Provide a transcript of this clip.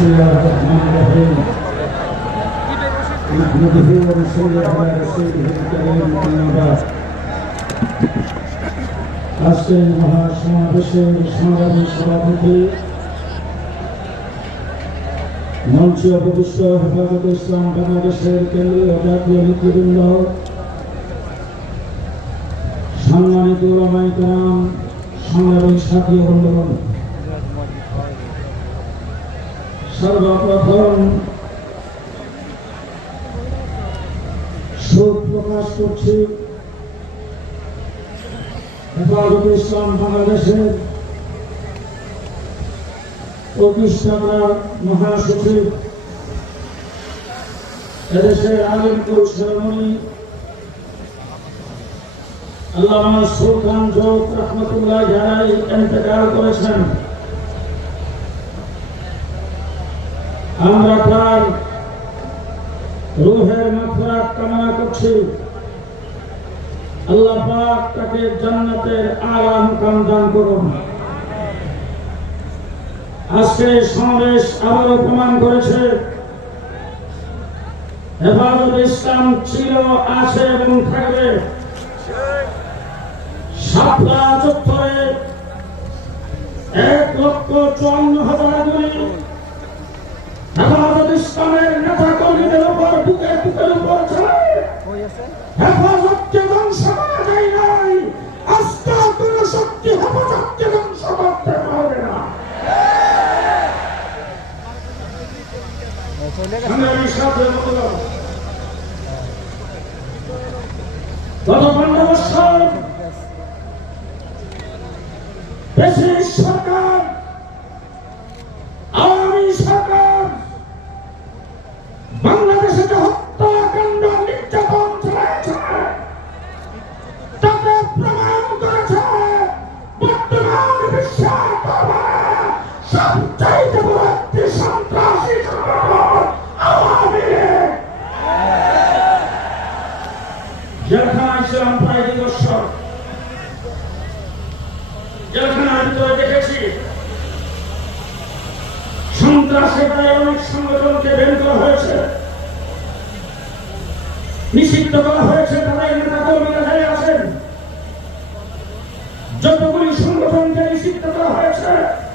الله الرحمن الرحيم نحمده ونصلي على رسوله الكريم أما بعد আজকের মহাসমাবেশের সংগ্রামী সভাপতি মঞ্চে অবদিষ্ট হেফাজত ইসলাম বাংলাদেশের কেন্দ্রীয় জাতীয় নেতৃবৃন্দ সম্মানিত ওলামাই কালাম সংগ্রামী সাথী বন্ধুগণ সর্বপ্রথম শোক প্রকাশ করছি। হেফাজত ইসলাম বাংলাদেশের প্রতিষ্ঠাতা, মহাসচিব, এদেশের আলিমপুর সেরেমনি আল্লামা সুলতান জোক রহমতুল্লাহ যারাই ইন্তেকাল করেছেন। আমরা তার রুহের মাফরাত কামনা করছি। আল্লাহ পাক তাকে জান্নাতের আলা মুকাম দান করুন। আজকে সমাবেশ আবারও প্রমাণ করেছে, হেফাজত ইসলাম ছিল, আছে এবং থাকবে। সাতটা চত্বরে এক লক্ষ চুয়ান্ন হাজার হেফাজত ইসলামের নাই। আস্থা কোন শক্তি হেফাজতকে ধ্বংস করতে পারবে না। গত পনেরো বছর দরবারে সবচাইতে প্রায় অনেক সংগঠনকে বের হয়েছে নিষিদ্ধ করা হয়েছে তারাই নেতা কর্মীরা আছেন। যতগুলি সংগঠনকে নিষিদ্ধ করা হয়েছে সবগুলি সংগঠনের